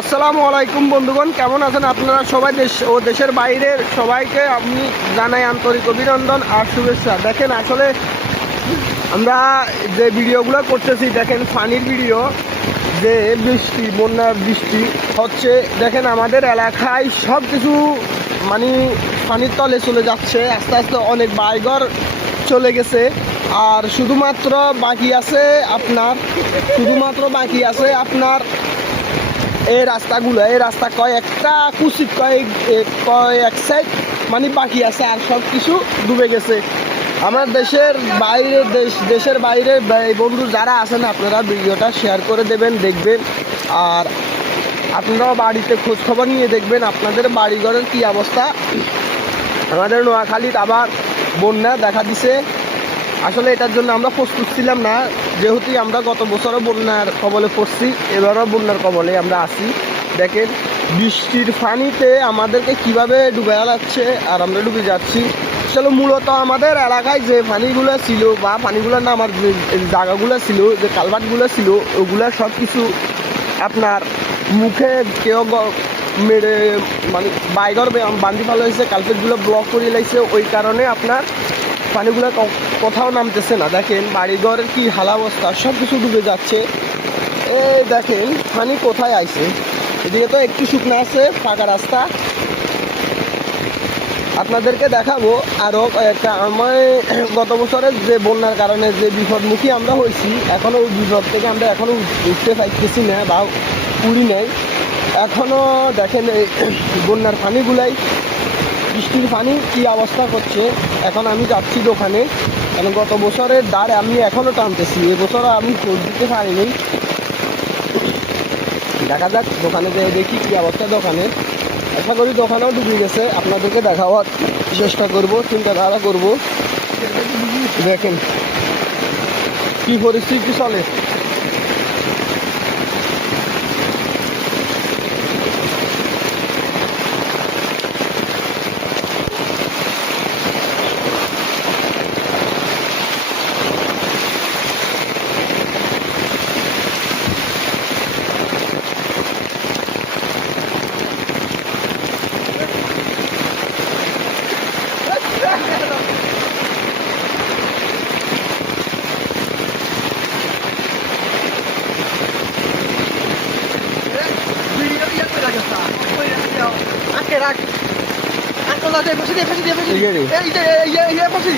আসসালামু আলাইকুম বন্ধুগণ, কেমন আছেন আপনারা সবাই? দেশ ও দেশের বাইরের সবাইকে আমি জানাই আন্তরিক অভিনন্দন আর শুভেচ্ছা। দেখেন, আসলে আমরা যে ভিডিওগুলো করতেছি, দেখেন ফানির ভিডিও, যে বৃষ্টি, বন্যার বৃষ্টি হচ্ছে, দেখেন আমাদের এলাকায় সব কিছু মানে পানির তলে চলে যাচ্ছে। আস্তে আস্তে অনেক বাড়িঘর চলে গেছে। আর শুধুমাত্র বাকি আছে আপনার এই রাস্তাগুলো, এই রাস্তা কয়েকটা কুচিত কয়েক সাইড মানে বাকি আছে, আর সব কিছু ডুবে গেছে। আমার দেশের বাইরে বন্ধু যারা আছেন, আপনারা ভিডিওটা শেয়ার করে দেবেন, দেখবেন। আর আপনারাও বাড়িতে খোঁজ খবর নিয়ে দেখবেন আপনাদের বাড়িঘরের কী অবস্থা। আমাদের নোয়াখালীর আবার বন্যা দেখা দিছে। আসলে এটার জন্য আমরা প্রস্তুত ছিলাম না, যেহেতু আমরা গত বছরও বন্যার কবলে পড়ছি, এবারও বন্যার কবলে আমরা আছি। দেখেন বৃষ্টির পানিতে আমাদেরকে কিভাবে ডুবে যাচ্ছে, আর আমরা ডুবে যাচ্ছি। আসলে মূলত আমাদের এলাকায় যে পানিগুলো ছিল, বা পানিগুলো না, আমার যে জায়গাগুলো ছিল, যে কালভার্টগুলো ছিল, ওগুলো সব কিছু আপনার মুখে কেউ মেরে মানে বাইগর বান্ধি ভালো হয়েছে, কালভার্টগুলো ব্লক করে লাইছে। ওই কারণে আপনার পানিগুলো কোথাও নামতেছে না। দেখেন বাড়িঘরের কি হালাবস্থা, সব কিছু ডুবে যাচ্ছে। এই দেখেন পানি কোথায় আইছে, এদিকে তো একটু শুকনো আছে, ফাঁকা রাস্তা। আপনাদেরকে দেখাবো আরও একটা। আমার গত বছরের যে বন্যার কারণে যে বিপদমুখী আমরা হয়েছি, এখনও ওই বিপদ থেকে আমরা এখনও উঠতে পারতেছি না, বা উড়ি নাই এখনও। দেখেন এই বন্যার পানিগুলাই, বৃষ্টির পানি কী অবস্থা করছে। এখন আমি যাচ্ছি দোকানে, কারণ গত বছরের দ্বার আমি এখনও টানতেছি, এবছরও আমি খোঁজ দিতে পারিনি। দেখা যাক দোকানে যেয়ে দেখি কী অবস্থা দোকানে। আশা করি দোকানেও ডুবে গেছে, আপনাদেরকে দেখাবার চেষ্টা করব, চিন্তাধারা করব। দেখেন কী পরিস্থিতি চলে। Angkat lah, dia pasti.